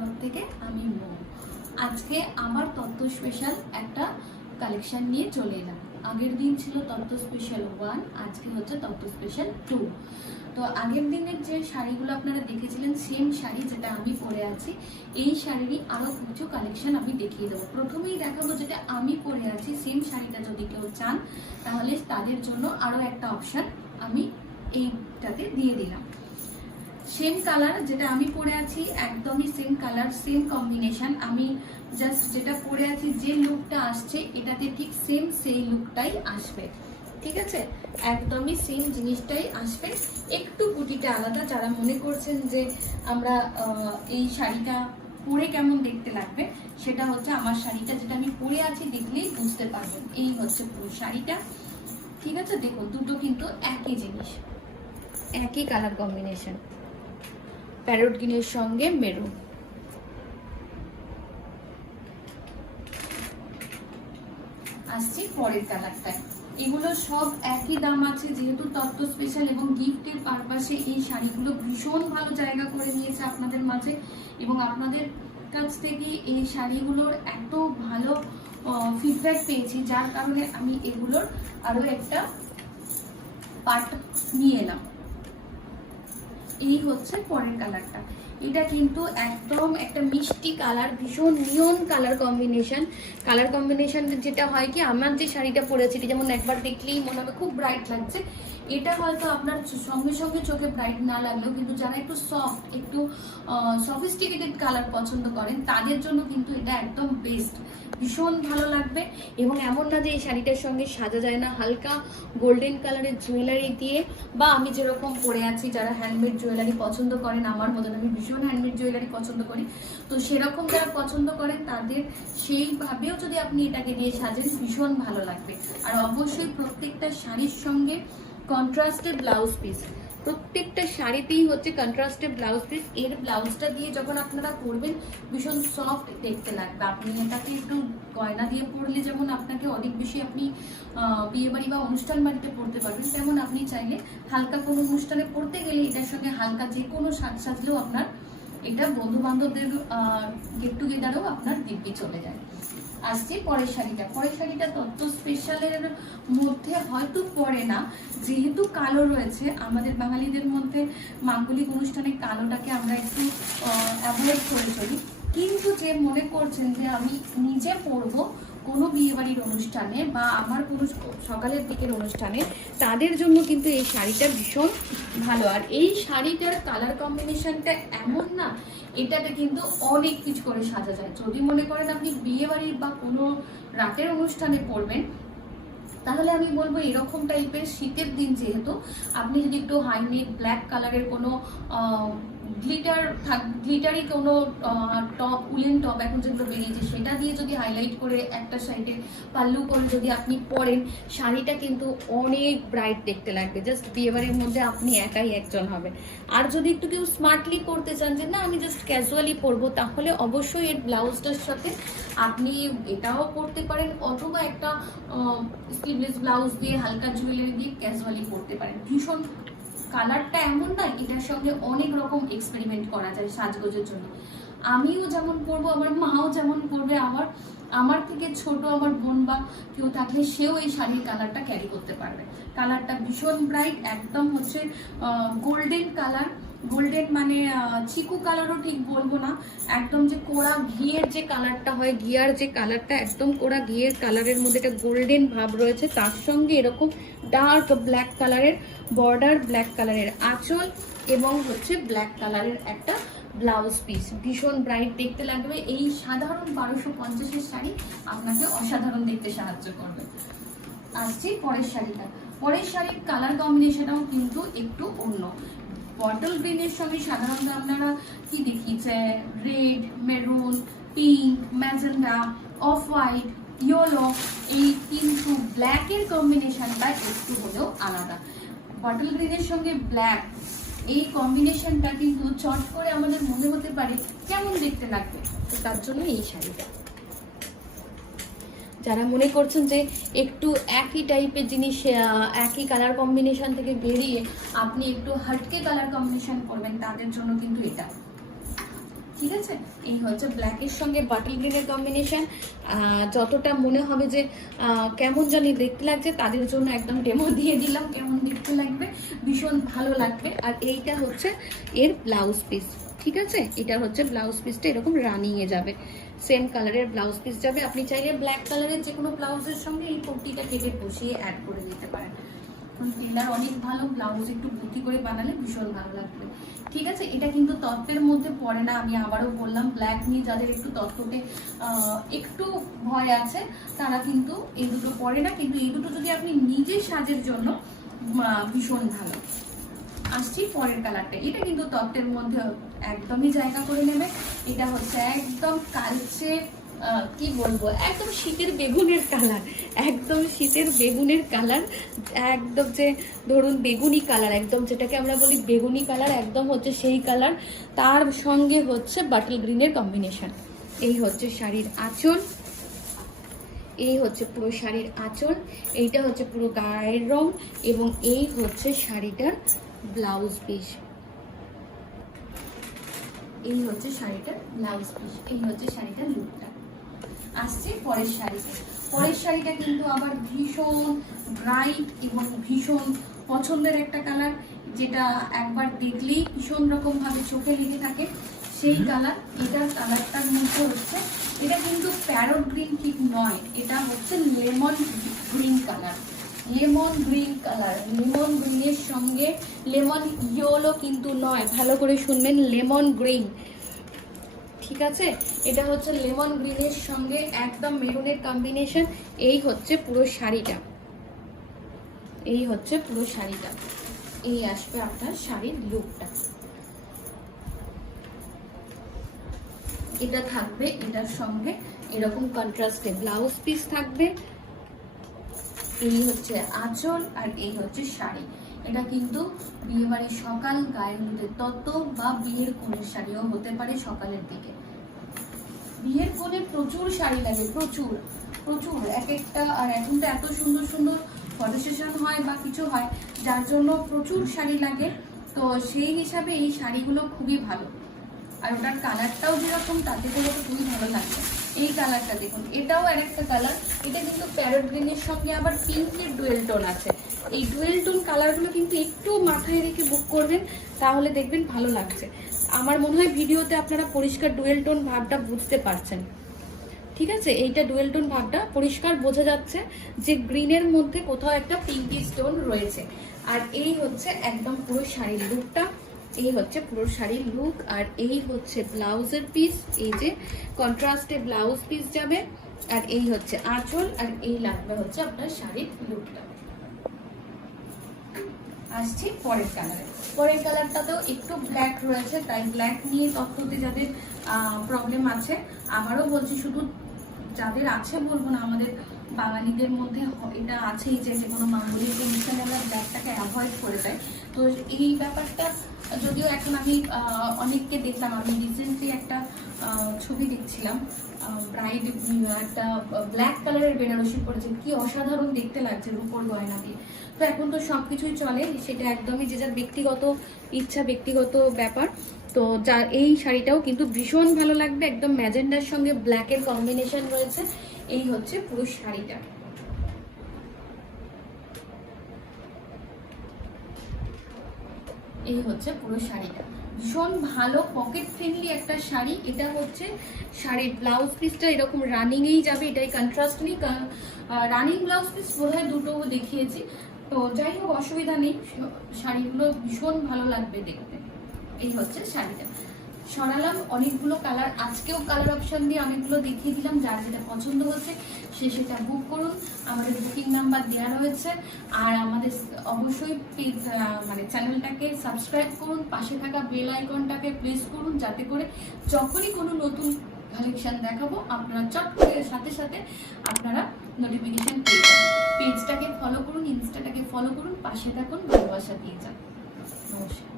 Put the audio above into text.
তরফ থেকে আমি মৌ। আজকে আমার তত্ত্ব স্পেশাল একটা কালেকশন নিয়ে চলে এলাম। আগের দিন ছিল তত্ত্ব স্পেশাল 1, আজকে হচ্ছে তত্ত্ব স্পেশাল 2। তো আগের দিনের যে শাড়িগুলো আপনারা দেখেছিলেন সেম শাড়ি যেটা আমি পরে আছি, এই শাড়িরই আরও কিছু কালেকশন আমি দেখিয়ে দেবো। প্রথমেই দেখাবো যেটা আমি পরে আছি সেম শাড়িটা যদি কেউ চান তাহলে তাদের জন্য আরও একটা অপশান আমি এইটাতে দিয়ে দিলাম। সেম কালার যেটা আমি পরে আছি, একদমই সেম কালার, সেম কম্বিনেশন। আমি জাস্ট যেটা পরে আছি যে লুকটা আসছে এটাতে ঠিক সেম সেই লুকটাই আসবে, ঠিক আছে? একদমই সেম জিনিসটাই আসবে, একটু কুটিটা আলাদা। যারা মনে করছেন যে আমরা এই শাড়িটা পরে কেমন দেখতে লাগবে, সেটা হচ্ছে আমার শাড়িটা যেটা আমি পরে আছি দেখলেই বুঝতে পারবেন। এই হচ্ছে পুরো শাড়িটা, ঠিক আছে? দেখুন দুটো কিন্তু একই জিনিস, একই কালার কম্বিনেশন, প্যারট গ্রিনের সঙ্গে মেরুন। আসছি পরের কালারটায়। এগুলো সব একই দাম আছে, যেহেতু তত্ত্ব স্পেশাল এবং গিফটের পারপাসে এই শাড়িগুলো ভীষণ ভালো জায়গা করে নিয়েছে আপনাদের মাঝে, এবং আপনাদের কাছ থেকে এই শাড়িগুলোর এত ভালো ফিডব্যাক পেয়েছি, যার কারণে আমি এগুলোর আরো একটা পার্ট নিয়ে এলাম। এই হচ্ছে পরের কালারটা। এটা কিন্তু একদম একটা মিষ্টি কালার, ভীষণ নিয়ন কালার কম্বিনেশন। কালার কম্বিনেশন যেটা হয় কি, আমার যে শাড়িটা পরেছি এটা যেমন একবার দেখলেই মনে হবে খুব ব্রাইট লাগছে, এটা হয়তো আপনার সঙ্গে সঙ্গে চোখে ব্রাইট না লাগলেও কিন্তু যারা একটু সফট, একটু সফিস্টিকেটেড কালার পছন্দ করেন তাদের জন্য কিন্তু এটা একদম বেস্ট, ভীষণ ভালো লাগবে। এবং এমন না যে এই শাড়িটার সঙ্গে সাজা যায় না, হালকা গোল্ডেন কালারের জুয়েলারি দিয়ে, বা আমি যেরকম পরে আছি যারা হ্যান্ডমেড জুয়েলারি পছন্দ করেন আমার মতন, আমি ভীষণ হ্যান্ডমেড জুয়েলারি পছন্দ করি, তো সেরকম যারা পছন্দ করেন তাদের সেইভাবেও যদি আপনি এটাকে দিয়ে সাজেন ভীষণ ভালো লাগবে। আর অবশ্যই প্রত্যেকটা শাড়ির সঙ্গে কন্ট্রাস্টেড ব্লাউজ পিস, প্রত্যেকটা শাড়িতেই হচ্ছে কন্ট্রাস্টেড ব্লাউজ পিস। এর ব্লাউজটা দিয়ে যখন আপনারা পরবেন ভীষণ সফট দেখতে লাগবে। আপনি এটাকে একটু গয়না দিয়ে পরলে যেমন আপনাকে অনেক বেশি আপনি বিয়ে বাড়ি বা অনুষ্ঠান বাড়িতে পরতে পারবেন, তেমন আপনি চাইলে হালকা কোনো অনুষ্ঠানে পরতে গেলে এটার সঙ্গে হালকা যে কোনো সাজলেও আপনার এটা বন্ধু বান্ধবদের গেট টুগেদারও আপনার দিব্যি চলে যায়। আসছে পরের শাড়িটা। পরের শাড়িটা তত্ত্ব স্পেশালের মধ্যে হয়তো পড়ে না, যেহেতু কালো রয়েছে। আমাদের বাঙালিদের মধ্যে মাঙ্গলিক অনুষ্ঠানে কালোটাকে আমরা একটু অ্যাভয়েড করে চলি, কিন্তু যে মনে করছেন যে আমি নিজে পরবো কোনো বিয়েবাড়ির অনুষ্ঠানে বা আমার কোনো সকালের দিকের অনুষ্ঠানে, তাদের জন্য কিন্তু এই শাড়িটা ভীষণ ভালো। আর এই শাড়িটার কালার কম্বিনেশনটা এমন না, এটাতে কিন্তু অনেক কিছু করে সাজা যায়। যদি মনে করেন আপনি বিয়েবাড়ির বা কোনো রাতের অনুষ্ঠানে পরবেন, তাহলে আমি বলবো এরকম টাইপের শীতের দিন যেহেতু, আপনি যদি একটু হাইনেক ব্ল্যাক কালারের কোনো গ্লিটারি কোনো টপ, উলেন টপ এখন যেগুলো বেরিয়েছে, সেটা দিয়ে যদি হাইলাইট করে একটা সাইডে পাল্লু করে যদি আপনি পরেন, শাড়িটা কিন্তু অনেক ব্রাইট দেখতে লাগবে। জাস্ট বিয়েবাড়ির মধ্যে আপনি একাই একজন হবেন। আর যদি একটু কেউ স্মার্টলি করতে চান যে না আমি জাস্ট ক্যাজুয়ালি পরবো, তাহলে অবশ্যই এর ব্লাউজটার সাথে আপনি এটাও পরতে পারেন, অথবা একটা স্লিভলেস ব্লাউজ দিয়ে হালকা জুয়েলারি দিয়ে ক্যাজুয়ালি পরতে পারেন। ভীষণ কালারটা এমন না, এটার সঙ্গে অনেক রকম এক্সপেরিমেন্ট করা যায় সাজগোজের জন্য। আমিও যেমন পরবো, আমার মাও যেমন পরবে, আমার থেকে ছোট আমার বোন বা কেউ থাকলে সেও এই শাড়ির কালারটা ক্যারি করতে পারবে। কালারটা ভীষণ ব্রাইট, একদম হচ্ছে গোল্ডেন কালার। গোল্ডেন মানে চিকু কালারও ঠিক বলবো না, একদম যে কোড়া ঘিয়ের যে কালারটা হয়, ঘিয়ার যে কালারটা, একদম কোড়া ঘিয়ের কালারের মধ্যে একটা গোল্ডেন ভাব রয়েছে, তার সঙ্গে এরকম ডার্ক ব্ল্যাক কালারের বর্ডার, ব্ল্যাক কালারের আঁচল, এবং হচ্ছে ব্ল্যাক কালারের একটা ব্লাউজ পিস। ভীষণ ব্রাইট দেখতে লাগবে। এই সাধারণ 1250-এর শাড়ি আপনাকে অসাধারণ দেখতে সাহায্য করবে। আসছি পরের শাড়িটা। পরের শাড়ির কালার কম্বিনেশনটাও কিন্তু একটু অন্য। বটল গ্রিনের সঙ্গে সাধারণত আপনারা কি দেখিয়েছে, red, maroon, pink, magenta, off white, yellow, এই কিন্তু ব্ল্যাকের কম্বিনেশনটা একটু হলেও আলাদা। বটল গ্রিনের সঙ্গে ব্ল্যাক, এই কম্বিনেশনটা কিন্তু চট করে আমাদের মনে হতে পারে কেমন দেখতে লাগবে, তো তার জন্য এই শাড়িটা। যারা মনে করছেন যে একটু একই টাইপের জিনিস, একই কালার কম্বিনেশন থেকে বেরিয়ে আপনি একটু হাটকে কালার কম্বিনেশন করবেন, তাদের জন্য কিন্তু এটা ঠিক আছে, এই হচ্ছে ব্ল্যাকের সঙ্গে বাটল গ্রিনের কম্বিনেশন। যতটা মনে হবে যে কেমন জানি দেখতে লাগছে, তাদের জন্য একদম ডেমো দিয়ে দিলাম কেমন দেখতে লাগবে, ভীষণ ভালো লাগবে। আর এইটা হচ্ছে এর ব্লাউজ পিস, ঠিক আছে, এটা হচ্ছে ব্লাউজ পিসটা, এরকম রানিংয়ে যাবে, সেম কালারের ব্লাউজ পিস যাবে। আপনি চাইলে ব্ল্যাক কালারের যে কোনো ব্লাউজের সঙ্গে এই কুর্তিটা কেটে বসিয়ে অ্যাড করে দিতে পারেন। টেলার অনেক ভালো, ব্লাউজ একটু বুদ্ধি করে বানালে ভীষণ ভালো লাগবে। ঠিক আছে, এটা কিন্তু তত্ত্বের মধ্যে পড়ে না, আমি আবারও বললাম, ব্ল্যাক নিয়ে যাদের একটু তত্ত্বতে একটু ভয় আছে তারা কিন্তু এই দুটো পড়ে না, কিন্তু এই দুটো যদি আপনি নিজে সাজের জন্য ভীষণ ভালো। আসছি পরের কালারটা, এটা কিন্তু তত্ত্বের মধ্যে একদমই জায়গা করে নেবে। এটা হচ্ছে একদম কালচে, কি বলবো, একদম শীতের বেগুনের কালার, একদম শীতের বেগুনের কালার, একদম যে ধরুন বেগুনি কালার, একদম যেটাকে আমরা বলি বেগুনি কালার, একদম হচ্ছে সেই কালার, তার সঙ্গে হচ্ছে বাটল গ্রিনের কম্বিনেশন। এই হচ্ছে শাড়ির আঁচল, এই হচ্ছে পুরো শাড়ির আঁচল, এইটা হচ্ছে পুরো গায়ের রং, এবং এই হচ্ছে শাড়িটার ব্লাউজ পিস, এই হচ্ছে শাড়িটার ব্লাউজ পিস, এই হচ্ছে শাড়িটার লুকটা। আসছে পরের শাড়িটা, পরের শাড়িটা কিন্তু আবার ভীষণ ব্রাইট এবং ভীষণ পছন্দের একটা কালার, যেটা একবার দেখলেই ভীষণ রকম ভাবে চোখে লেগে থাকে সেই কালার। এটার কালারটার মধ্যে হচ্ছে, এটা কিন্তু প্যারট গ্রিন ঠিক নয়, এটা হচ্ছে lemon green colour, lemon green colour, lemon গ্রিনের সঙ্গে লেমন ইয়েলো কিন্তু নয়, ভালো করে শুনবেন, লেমন গ্রিন, ঠিক আছে, এটা হচ্ছে লেমন গ্রিনের সঙ্গে একদম মেরুনের কম্বিনেশন। এই হচ্ছে পুরো শাড়িটা, এই হচ্ছে পুরো শাড়িটা, এই আসবে আপনার শাড়ির লুকটা। এটা থাকবে এটার সঙ্গে এরকম কন্ট্রাস্টে ব্লাউজ পিস থাকবে, এই হচ্ছে আঁচল, আর এই হচ্ছে শাড়ি। এটা কিন্তু বিয়ে বাড়ির সকাল, গায়ের হলুদের তত্ত্ব বা বিয়ের কোণের শাড়িও হতে পারে সকালের দিকে। বিয়ের কোণে প্রচুর শাড়ি লাগে, প্রচুর প্রচুর এক একটা, আর এখন তো এত সুন্দর সুন্দর ফটো সেশন হয় বা কিছু হয়, যার জন্য প্রচুর শাড়ি লাগে। তো সেই হিসাবে এই শাড়িগুলো খুবই ভালো, আর ওটার কালারটাও যেরকম তাতে করে তো খুবই ভালো লাগবে। এই কালারটা দেখুন, এটাও আর একটা কালার, এটা কিন্তু প্যারট গ্রিনের সঙ্গে আবার পিঙ্কের ডুয়েল টোন আছে। এই ডুয়েল টোন কালারগুলো কিন্তু একটু মাথায় রেখে বুক করবেন, তাহলে দেখবেন ভালো লাগছে। আমার মনে হয় ভিডিওতে আপনারা পরিষ্কার ডুয়েল টোন ভাবটা বুঝতে পারছেন, ঠিক আছে, এইটা ডুয়েল টোন ভাবটা পরিষ্কার বোঝা যাচ্ছে যে গ্রিনের মধ্যে কোথাও একটা পিঙ্কি স্টোন রয়েছে। আর এই হচ্ছে একদম পুরো শাড়ির লুকটা, এই হচ্ছে পুরো শাড়ির লুক, আর এই হচ্ছে ব্লাউজের পিস, এই যে কন্ট্রাস্টে ব্লাউজ পিস যাবে, আর এই হচ্ছে আঁচল, আর এই লাগবে হচ্ছে আপনার শাড়ির লুকটা। আসছি পরের কালারে, পরের কালারটাতেও একটু ব্ল্যাক রয়েছে, তাই ব্ল্যাক নিয়ে তত্ত্বতে যাদের প্রবলেম আছে, আবারও বলছি, শুধু যাদের আছে বলবো না, আমাদের বাঙালিদের মধ্যে এটা আছেই যে কোনো মাঙ্গলিক অনুষ্ঠানে আমরা ব্ল্যাকটাকে অ্যাভয়েড করে দেয়। তো এই ব্যাপারটা যদিও এখন আমি অনেককে দেখলাম, আমি রিসেন্টলি একটা ছবি দেখছিলাম, ব্রাইড একটা ব্ল্যাক কালারের বেনারসি পরেছে, কি অসাধারণ দেখতে লাগছে রূপোর গয়না দিয়ে। তো এখন তো সব কিছুই চলে, সেটা একদমই যে যার ব্যক্তিগত ইচ্ছা, ব্যক্তিগত ব্যাপার। তো যার এই শাড়িটাও কিন্তু ভীষণ ভালো লাগবে, একদম ম্যাজেন্ডার সঙ্গে ব্ল্যাকের কম্বিনেশন রয়েছে। এই হচ্ছে পুরো শাড়িটা, এই হচ্ছে পুরো শাড়িটা, ভীষণ ভালো পকেট ফ্রেন্ডলি একটা শাড়ি। এটা হচ্ছে শাড়ির ব্লাউজ পিসটা এরকম রানিংয়েই যাবে, এটাই কন্ট্রাস্ট নেই, রানিং ব্লাউজ পিস বোধহয় দুটো দেখিয়েছি। তো যাই হোক, অসুবিধা নেই, শাড়িগুলো ভীষণ ভালো লাগবে দেখতে। এই হচ্ছে শাড়িটা, সরালাম অনেকগুলো কালার, আজকেও কালার অপশন দিয়ে অনেকগুলো দেখিয়ে দিলাম, যার যেটা পছন্দ হচ্ছে সে সেটা বুক করুন, আমাদের বুকিং নাম্বার দেওয়া রয়েছে। আর আমাদের অবশ্যই মানে চ্যানেলটাকে সাবস্ক্রাইব করুন, পাশে থাকা বেল আইকনটাকে প্রেস করুন, যাতে করে যখনই কোনো নতুন কালেকশন দেখাবো আপনারা চট করে সাথে সাথে আপনারা নোটিফিকেশন পেয়ে যাবেন। পেজটাকে ফলো করুন, ইনস্টাটাকে ফলো করুন, পাশে থাকুন, ভালোবাসা দিয়ে যান। নমস্কার।